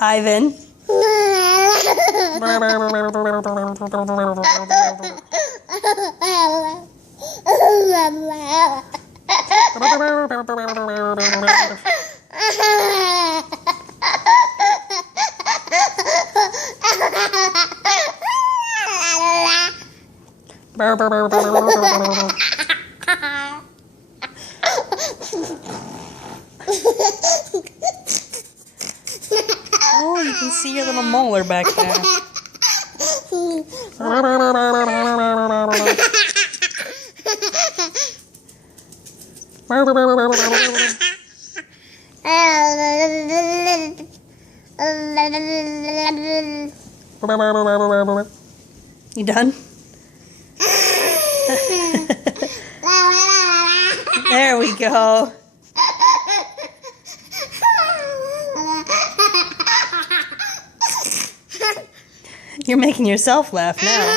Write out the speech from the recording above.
Ivan. Oh, you can see your little molar back there. You done? There we go. You're making yourself laugh now.